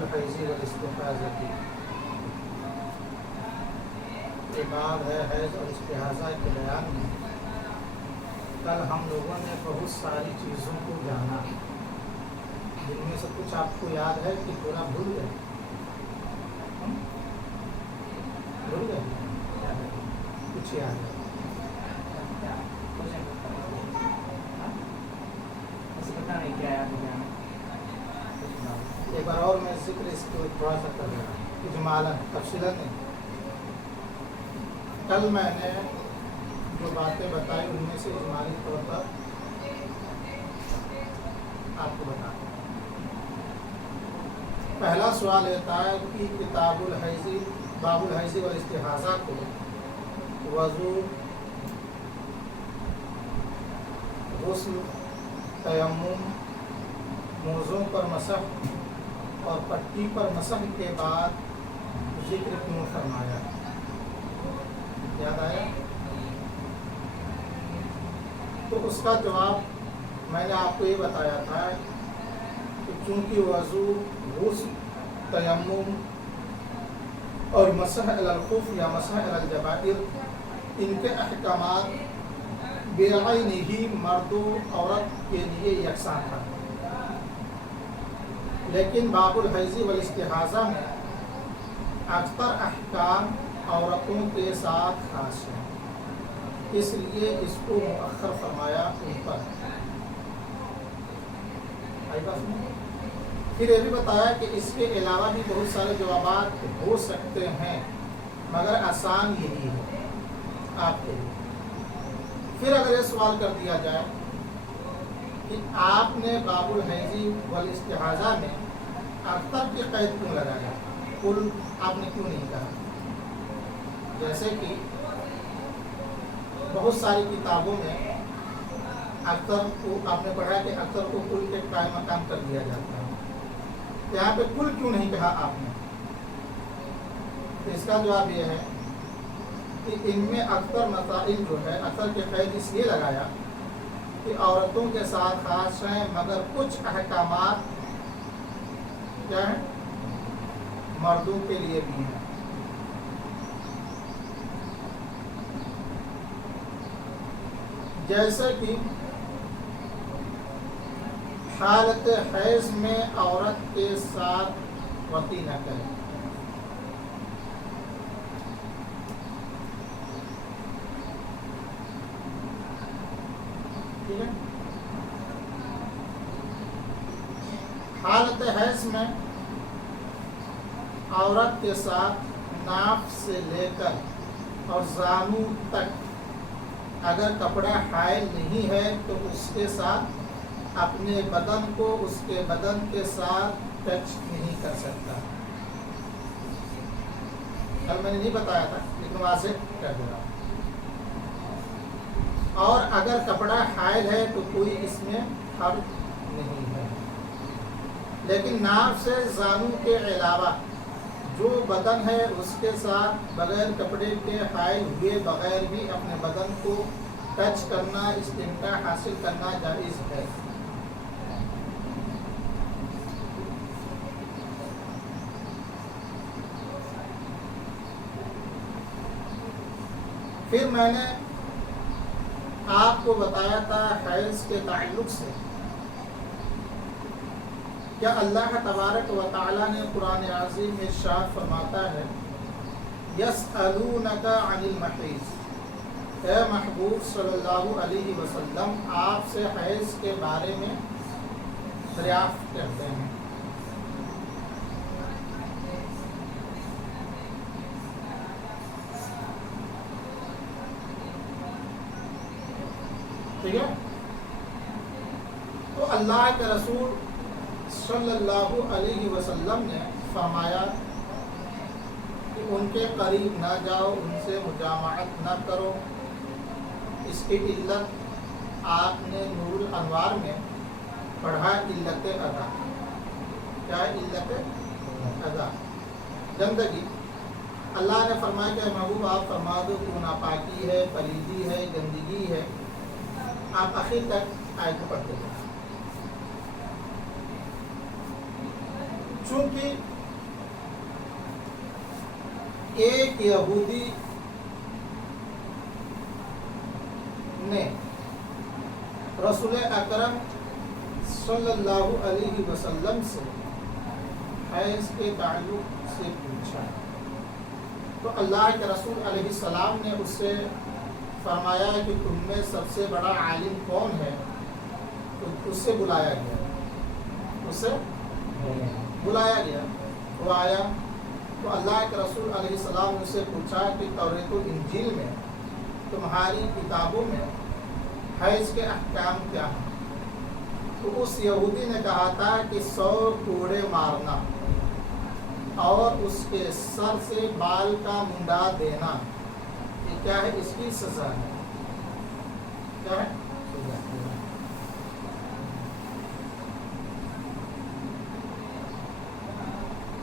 الحیض والاستحاضہ کی یہ بات ہے حیض اور استحاضہ کے بیان میں. کل ہم لوگوں نے بہت ساری چیزوں کو جانا جن میں سے کچھ آپ کو یاد ہے کہ پورا بھول گئے. بھول گئے کچھ یاد ہے؟ ایک بار اور میں ذکر اس کو تھوڑا سا کر رہا ہوں اجمالاً تفصیلاً نہیں. کل میں نے جو باتیں بتائی ان میں سے اجمالی طور پر آپ کو بتا دوں. پہلا سوال یہ ہے کہ کتاب الحیض باب الحیض والاستحاضہ کو وضو، غسل، تیمم، موزوں پر مسح اور پٹی پر مسح کے بعد ذکر کیوں فرمایا؟ یاد آیا؟ تو اس کا جواب میں نے آپ کو یہ بتایا تھا کہ چونکہ وضو، غسل، تیمم اور مسح علی الخف یا مسح علی الجبائر ان کے احکامات بعین ہی مرد و عورت کے لیے یکساں تھا، لیکن باب الحیض والاستحاضہ میں اکثر احکام عورتوں کے ساتھ خاص ہیں، اس لیے اس کو مؤخر فرمایا ان پر. پھر یہ بھی بتایا کہ اس کے علاوہ بھی بہت سارے جوابات ہو سکتے ہیں مگر آسان یہی ہے آپ کے لیے. پھر اگر یہ سوال کر دیا جائے کہ آپ نے باب الحیض والاستحاضہ میں اکثر کی قید کیوں لگایا، کل آپ نے کیوں نہیں کہا؟ جیسے کہ بہت ساری کتابوں میں اکثر کو آپ نے پڑھا کہ اکثر کو کل کے قائم مقام کر دیا جاتا ہے. یہاں پہ کل کیوں نہیں کہا آپ نے؟ اس کا جواب یہ ہے کہ ان میں اکثر مسائل جو ہے اکثر کے قید اس لیے لگایا کہ عورتوں کے ساتھ خاص ہیں مگر کچھ احکامات کیا ہیں مردوں کے لیے بھی ہیں. جیسے کہ حالت حیض میں عورت کے ساتھ وطی نہ کرے. ٹھیک ہے؟ حالت حیض میں عورت کے ساتھ ناف سے لے کر اور زانو تک اگر کپڑا حائل نہیں ہے تو اس کے ساتھ اپنے بدن کو اس کے بدن کے ساتھ ٹچ نہیں کر سکتا. کل میں نے نہیں بتایا تھا لیکن واضح کر دے رہا ہوں. اور اگر کپڑا حائل ہے تو کوئی اس میں حرج نہیں ہے، لیکن ناف سے زانو کے علاوہ جو بدن ہے اس کے ساتھ بغیر کپڑے کے حائل ہوئے بغیر بھی اپنے بدن کو ٹچ کرنا، استمتاع حاصل کرنا جائز ہے. پھر میں نے آپ کو بتایا تھا حیض کے تعلق سے کیا اللہ تبارک و تعالیٰ نے قرآن عظیم میں ارشاد فرماتا ہے یسألونک عن المحیض، اے محبوب صلی اللہ علیہ وسلم آپ سے حیض کے بارے میں دریافت کرتے ہیں. ٹھیک ہے؟ تو اللہ کے رسول صلی اللہ علیہ وسلم نے فرمایا کہ ان کے قریب نہ جاؤ، ان سے مجامعت نہ کرو. اس کی علت آپ نے نور الانوار میں پڑھا علت ادا. کیا علت ادا؟ گندگی. اللہ نے فرمایا کہ محبوب آپ فرما دو کہ ناپاکی ہے، پلیدی ہے، گندگی ہے. آپ آخر تک آیت پڑھتے ہیں. چونکہ ایک یہودی نے رسول اکرم صلی اللہ علیہ وسلم سے حیض کے تعلق سے پوچھا تو اللہ کے رسول علیہ السلام نے اس سے فرمایا کہ تم میں سب سے بڑا عالم کون ہے؟ تو اس سے بلایا گیا وہ آیا تو اللہ کے رسول علیہ السلام نے اس سے پوچھا کہ توریت و انجیل میں تمہاری کتابوں میں حیض کے احکام کیا ہیں؟ تو اس یہودی نے کہا تھا کہ 100 کوڑے مارنا اور اس کے سر سے بال کا منڈا دینا، یہ کیا ہے؟ اس کی سزا ہے۔ کیا ہے؟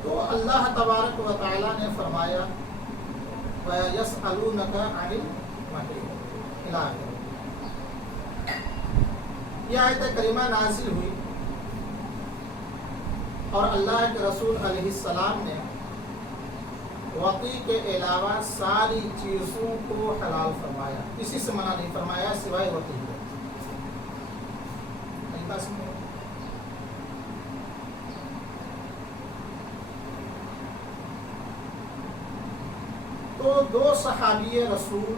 تو اللہ تبارک و تعالیٰ نے فرمایا وَيَسْأَلُونَكَ عَنِ الْمَحِيضِ الٰخر۔ یہ آیت کریمہ نازل ہوئی اور اللہ کے رسول علیہ السلام نے وقی کے علاوہ ساری چیزوں کو حلال فرمایا، کسی سے منع نہیں فرمایا سوائے وقی کے۔ تو 2 صحابی رسول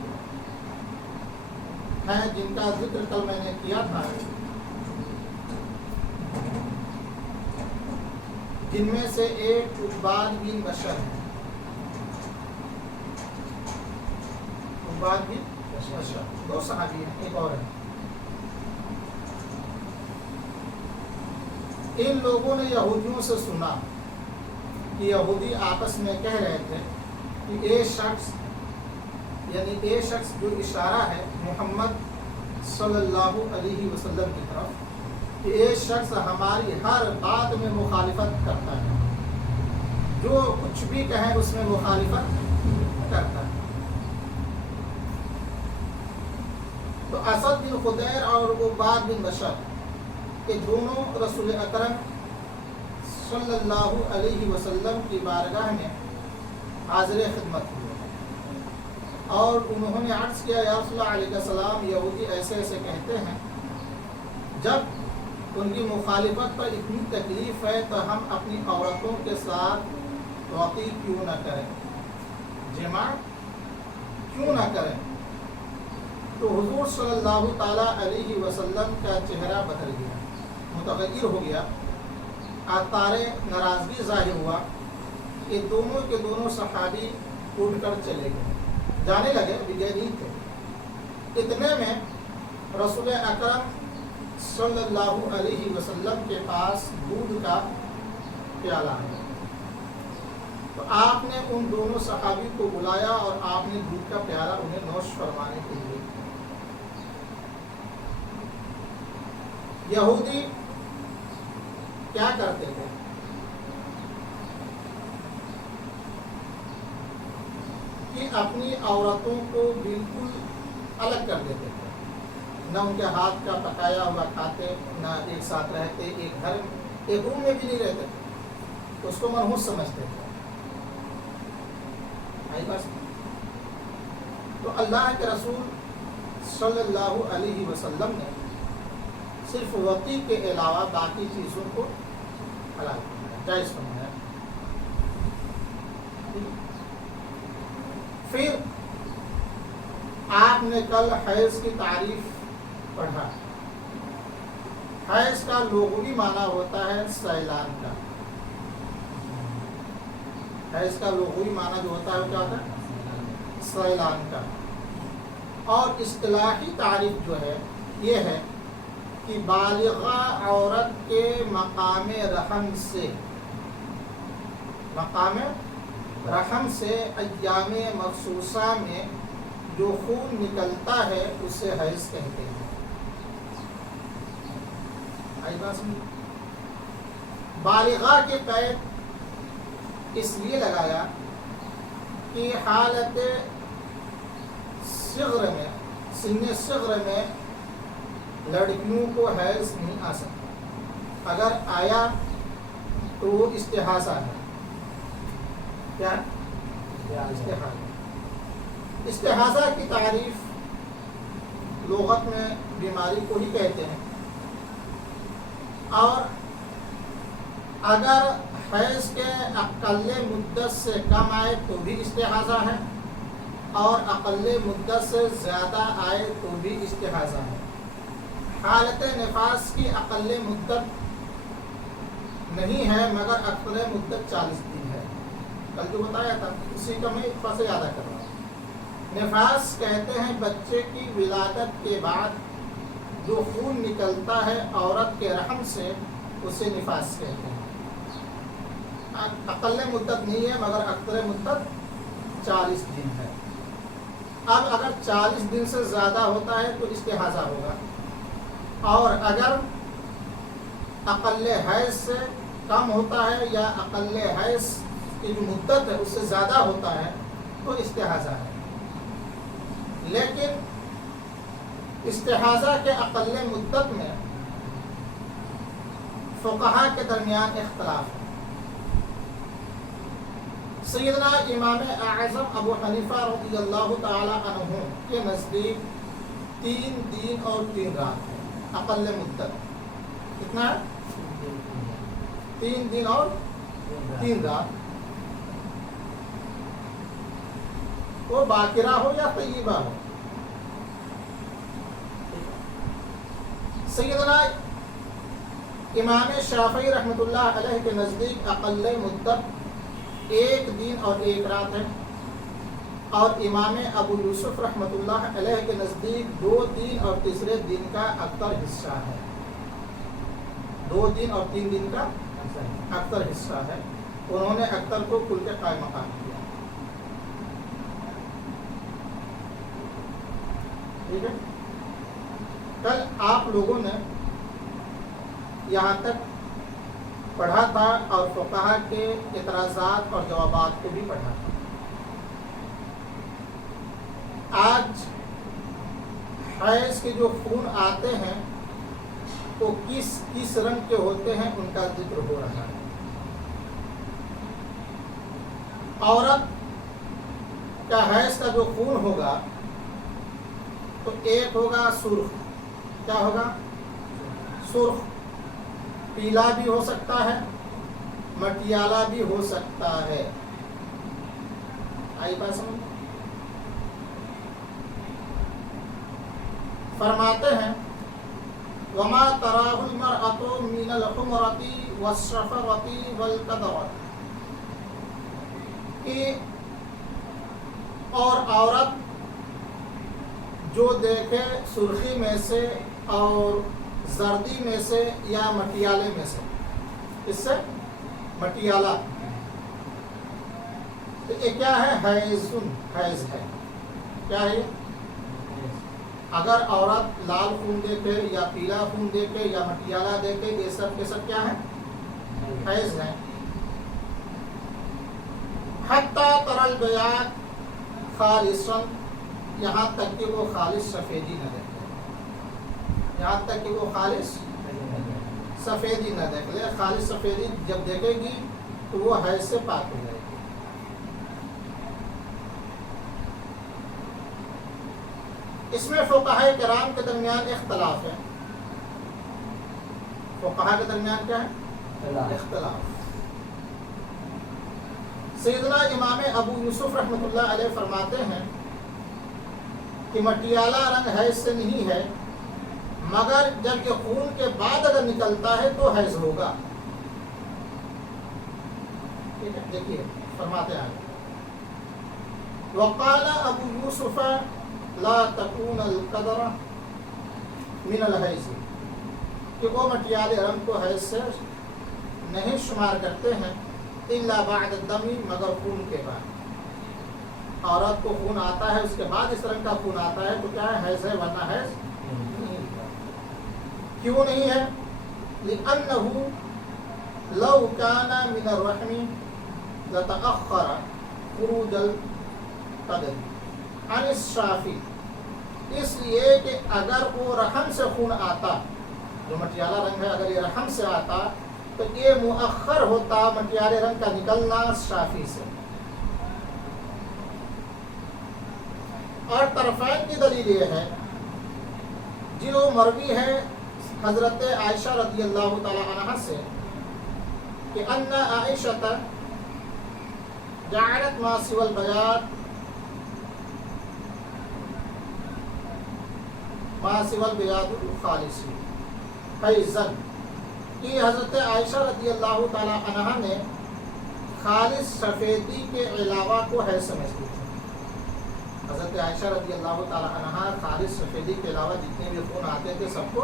ہیں جن کا ذکر کل میں نے کیا تھا، جن میں سے ایک عباد بن بشر ہے۔ عباد بن بشر 2 صحابی ہیں، ایک اور ہے۔ ان لوگوں نے یہودیوں سے سنا کہ یہودی آپس میں کہہ رہے تھے کہ ایک شخص، یعنی ایک شخص جو اشارہ ہے محمد صلی اللہ علیہ وسلم کی طرف، کہ ایک شخص ہماری ہر بات میں مخالفت کرتا ہے، جو کچھ بھی کہیں اس میں مخالفت کرتا ہے۔ تو اسد بن خدیر اور عباد بن بشر یہ دونوں رسول اکرم صلی اللہ علیہ وسلم کی بارگاہ میں حاضر خدمت ہوئے اور انہوں نے عرض کیا یا رسول اللہ علیہ السلام، یہودی ایسے ایسے کہتے ہیں، جب ان کی مخالفت پر اتنی تکلیف ہے تو ہم اپنی عورتوں کے ساتھ وقی کیوں نہ کریں، جماع کیوں نہ کریں؟ تو حضور صلی اللہ تعالیٰ علیہ وسلم کا چہرہ بدل گیا، متغیر ہو گیا، آثار ناراضگی ظاہر ہوا کہ دونوں کے دونوں صحابی اٹھ کر چلے گئے، جانے لگے، بگے نہیں تھے۔ اتنے میں رسول اکرم صلی اللہ علیہ وسلم کے پاس دودھ کا پیالہ ہے، تو آپ نے ان دونوں صحابی کو بلایا اور آپ نے دودھ کا پیالہ انہیں نوش فرمانے کے لیے۔ یہودی کیا کرتے تھے کہ اپنی عورتوں کو بالکل الگ کر دیتے تھے، نہ ان کے ہاتھ کا پکایا ہوا کھاتے، نہ ایک ساتھ رہتے، ایک گھر ایک روم میں بھی نہیں رہتے تھے، اس کو منحوس سمجھتے تھے۔ تو اللہ کے رسول صلی اللہ علیہ وسلم نے صرف وقی کے علاوہ باقی چیزوں کو حلال فرمایا، جائز فرمایا۔ پھر آپ نے کل حیض کی تعریف پڑھا۔ حیض کا لغوی معنی ہوتا ہے سیلان کا۔ حیض کا لغوی معنی جو ہوتا ہے وہ کیا ہوتا ہے؟ سیلان کا۔ اور اصطلاحی تعریف جو ہے یہ ہے کہ بالغہ عورت کے مقام رحم سے ایام مخصوصہ میں جو خون نکلتا ہے اسے حیض کہتے ہیں۔ بالغہ کے قید اس لیے لگایا کہ حالت صغر میں، سن صغر میں لڑکیوں کو حیض نہیں آ سکتا، اگر آیا تو وہ استحاضہ ہے۔ کیا استحاضہ کی تعریف لغت میں بیماری کو ہی کہتے ہیں، اور اگر حیض کے اقل مدت سے کم آئے تو بھی استحاضہ ہے، اور اقل مدت سے زیادہ آئے تو بھی استحاضہ ہے۔ حالت نفاس کی اقل مدت نہیں ہے مگر اقل مدت 40 دن ہے، کل جو بتایا تھا اسی کا میں ایک سے یاد کر رہا ہوں۔ نفاس کہتے ہیں بچے کی ولادت کے بعد جو خون نکلتا ہے عورت کے رحم سے، اسے نفاس کہتے ہیں۔ اقل مدت نہیں ہے مگر اقل مدت 40 دن ہے۔ اب اگر 40 دن سے زیادہ ہوتا ہے تو استحاضہ ہوگا، اور اگر اقل حیض سے کم ہوتا ہے یا اقل حیض کی جو مدت ہے اس سے زیادہ ہوتا ہے تو استحاضہ ہے۔ لیکن استحاضہ کے اقل مدت میں فقہا کے درمیان اختلاف ہے۔ سیدنا امام اعظم ابو حنیفہ رضی اللہ تعالی عنہ کے نزدیک 3 دن اور 3 رات ہے اقل مدت۔ کتنا ہے؟ 3 دن اور 3 رات، وہ باقرہ ہو یا طیبہ ہو۔ سیدنا امام شافعی رحمۃ اللہ علیہ کے نزدیک اقل مدت 1 دن اور 1 رات ہے، اور امام ابو یوسف رحمۃ اللہ علیہ کے نزدیک 2 دن اور تیسرے دن کا اکثر حصہ ہے۔ 2 دن اور 3 دن کا اکثر حصہ ہے، انہوں نے اکثر کو کل کے قائم مقام کیا۔ ٹھیک ہے، کل آپ لوگوں نے یہاں تک پڑھا تھا اور فقہا کے اعتراضات اور جوابات کو بھی پڑھا تھا۔ آج حیض کے جو خون آتے ہیں وہ کس رنگ کے ہوتے ہیں ان کا ذکر ہو رہا ہے۔ عورت کا حیض کا جو خون ہوگا تو ایک ہوگا سرخ، کیا ہوگا؟ سرخ، پیلا بھی ہو سکتا ہے، مٹیالہ بھی ہو سکتا ہے۔ آئی بات سمجھ؟ فرماتے ہیں وما تراہ المرأۃ من الحمرۃ والصفرۃ والقدرۃ، کہ اور عورت جو دیکھے سرخی میں سے اور زردی میں سے یا مٹیالے میں سے، اس سے مٹیالہ، تو یہ کیا ہے؟ حیض ہے۔ کیا ہے؟ اگر عورت لال خون دیکھے یا پیلا خون دیکھے یا مٹیالہ دیکھے، یہ سب کے سب کیا ہے؟ حیض ہے۔ حتی تری البیاض خالصا، یہاں تک کہ وہ خالص سفیدی نہ دیکھے، یہاں تک کہ وہ خالص سفیدی نہ دیکھ لے۔ خالص سفیدی جب دیکھے گی تو وہ حیض سے پاک ہو جائے گی۔ اس میں فقہاء کرام کے درمیان اختلاف ہے۔ فقہاء کے درمیان کیا ہے؟ اختلاف۔ سیدنا امام ابو یوسف رحمۃ اللہ علیہ فرماتے ہیں کہ مٹیالہ رنگ حیض سے نہیں ہے، مگر جب یہ خون کے بعد اگر نکلتا ہے تو حیض ہوگا۔ ٹھیک ہے، دیکھیے فرماتے ہیں وقال ابو یوسف لا تکون القدر من الحیض، کہ وہ مٹیالے رنگ کو حیض سے نہیں شمار کرتے ہیں، الا بعد الدم، مگر خون کے بعد۔ عورت کو خون آتا ہے اس کے بعد اس رنگ کا خون آتا ہے تو کیا ہے؟ حیض ہے، ورنہ حیض نہیں۔ کیوں نہیں ہے؟ لأنه لو كان من الرحم لتأخر خروج القدر عن الشافی، اس لیے کہ اگر وہ رحم سے خون آتا، جو مٹیالہ رنگ ہے اگر یہ رحم سے آتا تو یہ مؤخر ہوتا مٹیالے رنگ کا نکلنا شافی سے۔ اور طرفین کی دلیل یہ ہے جو مروی ہے حضرت عائشہ رضی اللہ تعالی عنہ سے کہ ان عائشہ جعلت ما سوى البياض الخالص حیزن کہ حضرت عائشہ رضی اللہ تعالی عنہ نے خالص سفیدی کے علاوہ کو حیض سمجھتی تھی. حضرت عائشہ رضی اللہ تعالی عنہ خالص سفیدی کے علاوہ جتنے بھی خون آتے تھے سب کو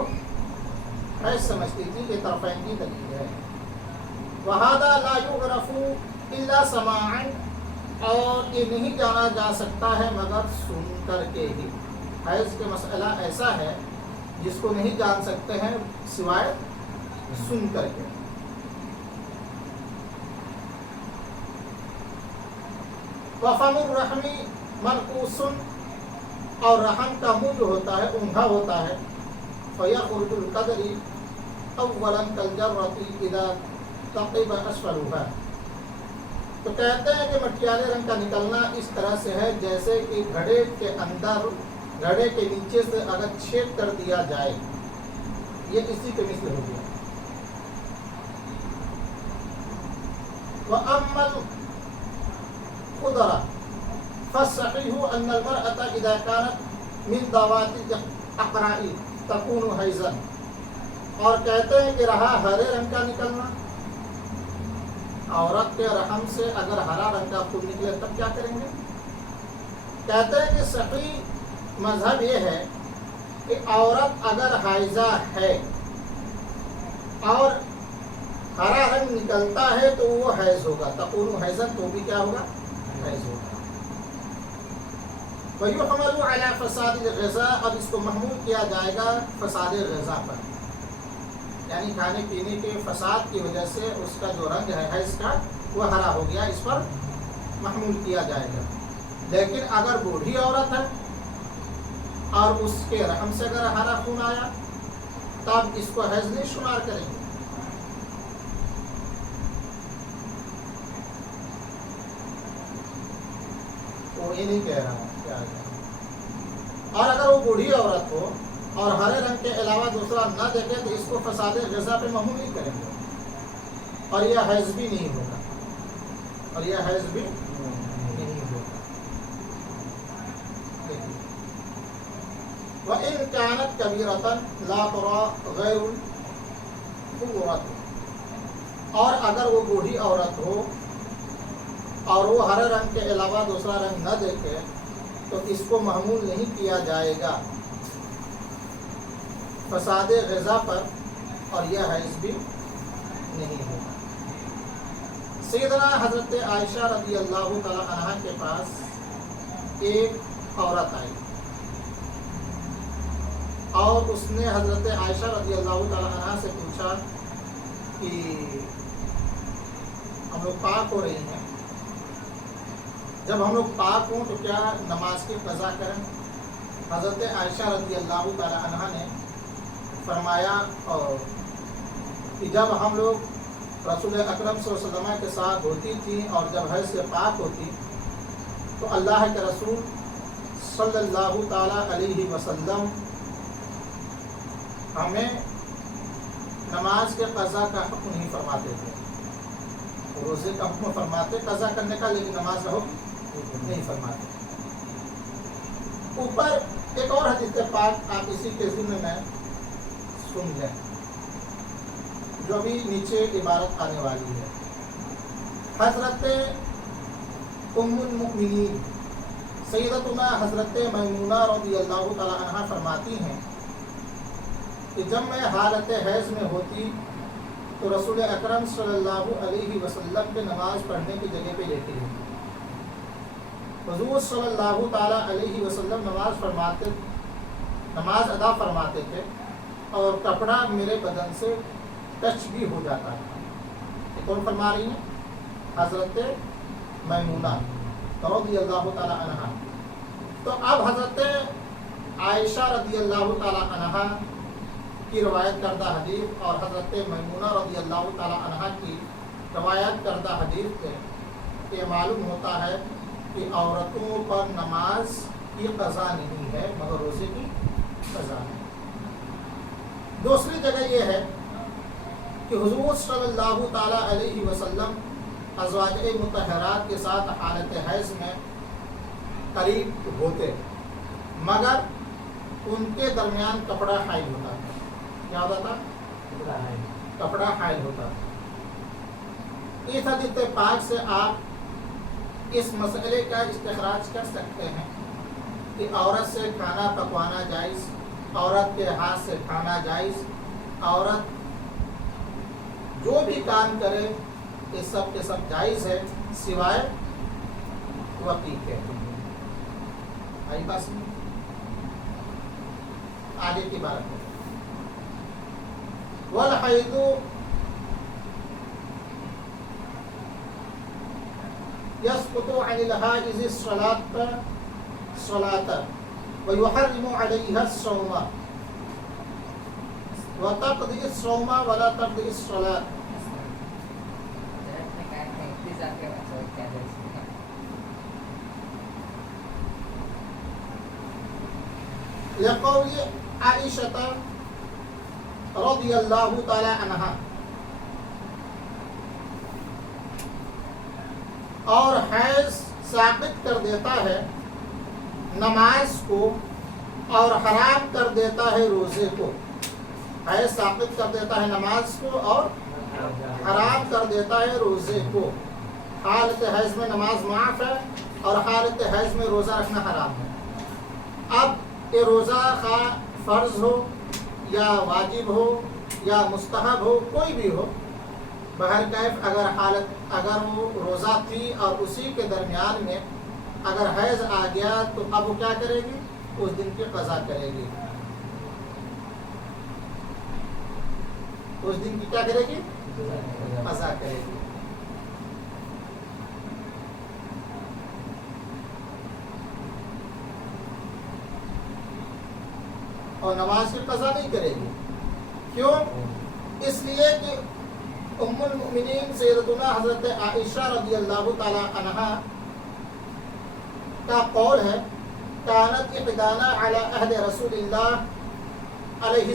حیض سمجھتی تھی. یہ طرفین کی دلیل ہے. وَهَذَا لَا يُعْرَفُ إِلَّا سَمَاعًا اور یہ نہیں جانا جا سکتا ہے مگر سن کر کے ہی. حیض کے مسئلہ ایسا ہے جس کو نہیں جان سکتے ہیں سوائے سن کر کے. وَفَمُ الرَّحْمِ مَنْقُوسٌ اور رحم کا منہ جو ہوتا ہے اونگھا ہوتا ہے. فَيَخْرُجُ الْقَدْرِ أَوَّلًا كَالْجَرَّةِ إِذَا تَقِبَ أَسْفَلُهَا. تو کہتے ہیں کہ مٹیالے رنگ کا نکلنا اس طرح سے ہے جیسے کہ گھڑے کے اندر گھڑے کے نیچے سے اگر چھید کر دیا جائے. یہ اسی کے مثل ہو گیا. وَأَمَّا الْقُدْرَةُ فَالصَّحِيحُ أَنَّ الْمَرْأَةَ إِذَا كَانَتْ مِنْ ذَوَاتِ الْأَقْرَاءِ تَكُونُ حَيْضًا. اور کہتے ہیں کہ رہا ہرے رنگ کا نکلنا, عورت کے رحم سے اگر ہرا رنگ کا خون نکلے تب کیا کریں گے؟ کہتے ہیں کہ صحیح مذہب یہ ہے کہ عورت اگر حائضہ ہے اور ہرا رنگ نکلتا ہے تو وہ حیض ہوگا. تکون حیضاً تو بھی کیا ہوگا؟ حیض ہوگا. وَيُحْمَلُ عَلَى فَسَادِ الْغِذَاءِ اور اس کو محمول کیا جائے گا فساد غذا پر, یعنی کھانے پینے کے فساد کی وجہ سے اس کا جو رنگ ہے حیض کا وہ ہرا ہو گیا, اس پر محمول کیا جائے گا. لیکن اگر بوڑھی عورت ہے اور اس کے رحم سے اگر ہرا خون آیا تب اس کو حیض نہیں شمار کریں گے. وہ یہ نہیں کہہ رہا کیا ہے. اور اگر وہ بوڑھی عورت ہو اور ہرے رنگ کے علاوہ دوسرا نہ دیکھے تو اس کو فساد غذا پہ محمول نہیں کریں گے اور یہ حیض بھی نہیں ہوگا. وَإِنْ كَانَتْ كَبِيرَةً لَا تُرَى غَيْرُ الْخُضْرَةِ اور اگر وہ بوڑھی عورت ہو اور وہ ہرے رنگ کے علاوہ دوسرا رنگ نہ دیکھے تو اس کو محمول نہیں کیا جائے گا فساد غذا پر اور یہ حیض بھی نہیں ہوگا. سیدنا حضرت عائشہ رضی اللہ تعالی عنہ کے پاس ایک عورت آئی اور اس نے حضرت عائشہ رضی اللہ تعالی عنہ سے پوچھا کہ ہم لوگ پاک ہو رہی ہیں, جب ہم لوگ پاک ہوں تو کیا نماز کی قضا کریں؟ حضرت عائشہ رضی اللہ تعالی عنہ نے فرمایا اور کہ جب ہم لوگ رسول اکرم صلی اللہ علیہ وسلم کے ساتھ ہوتی تھی اور جب حیض سے پاک ہوتی تو اللہ کے رسول صلی اللہ تعالی علیہ وسلم ہمیں نماز کے قضا کا حکم نہیں فرماتے تھے. روزے کا حکم فرماتے قضا کرنے کا, لیکن نماز کا حکم نہیں فرماتے. اوپر ایک اور حدیث پاک آپ اسی کے ضمن میں سن لیں جو بھی نیچے عبارت آنے والی ہے. حضرت ام المؤمنین سیدتنا حضرت میمونہ رضی اللہ تعالی عنہ فرماتی ہیں کہ جب میں حالت حیض میں ہوتی تو رسول اکرم صلی اللہ علیہ وسلم کے نماز پڑھنے کی جگہ پہ لیٹی رہتی. حضور صلی اللہ تعالی علیہ وسلم نماز ادا فرماتے تھے اور کپڑا میرے بدن سے ٹچ بھی ہو جاتا تھا. یہ کون فرما رہی ہیں؟ حضرت میمونہ رضی اللہ تعالی عنہ. تو اب حضرت عائشہ رضی اللہ تعالی عنہ کی روایت کردہ حدیث اور حضرت میمونہ رضی اللہ تعالی عنہ کی روایت کردہ حدیث سے یہ معلوم ہوتا ہے کہ عورتوں پر نماز کی قضا نہیں ہے، مگر روزے کی قضا ہے۔ دوسری جگہ یہ ہے کہ حضور صلی اللہ تعالی علیہ وسلم ازواج مطہرات کے ساتھ حالت حیض میں قریب ہوتے، مگر ان کے درمیان کپڑا حائل ہوتا تھا۔ کیا ہوتا تھا؟ کپڑا حائل ہوتا تھا۔ اس حدیث پاک سے آپ اس مسئلے کا استخراج کر سکتے ہیں کہ عورت سے کھانا پکوانا جائز، عورت کے ہاتھ سے کھانا جائز، عورت جو بھی کام کرے یہ سب کے سب جائز ہے سوائے وقی کے۔ آئی بات سمجھ؟ آگے کی بات ہے والحیض یسقط عن الحائض الصلاة ويحرم عليها الصوم وتقضي الصوم ولا تقضي الصلاة۔ لقول عائشة رضی اللہ تعالی عنہا، اور حیض ثابت کر دیتا ہے نماز کو اور حرام کر دیتا ہے روزے کو۔ حیض ثابت کر دیتا ہے نماز کو اور حرام کر دیتا ہے روزے کو۔ حالت حیض میں نماز معاف ہے اور حالت حیض میں روزہ رکھنا حرام ہے۔ اب یہ روزہ خواہ فرض ہو یا واجب ہو یا مستحب ہو، کوئی بھی ہو، بہرکیف اگر وہ روزہ تھی اور اسی کے درمیان میں اگر حیض آ گیا تو اب وہ کیا کرے گی؟ اس دن کی قضا کرے گی۔ اس دن کی کیا کرے گی؟ قضا کرے گی۔ اور نماز کی قضا نہیں کرے گی۔ کیوں؟ اس لیے کہ ام المؤمنین سیدتنا حضرت عائشہ رضی اللہ تعالی عنہا کا قول ہے، کانت احدانا علی عہد رسول اللہ علیہ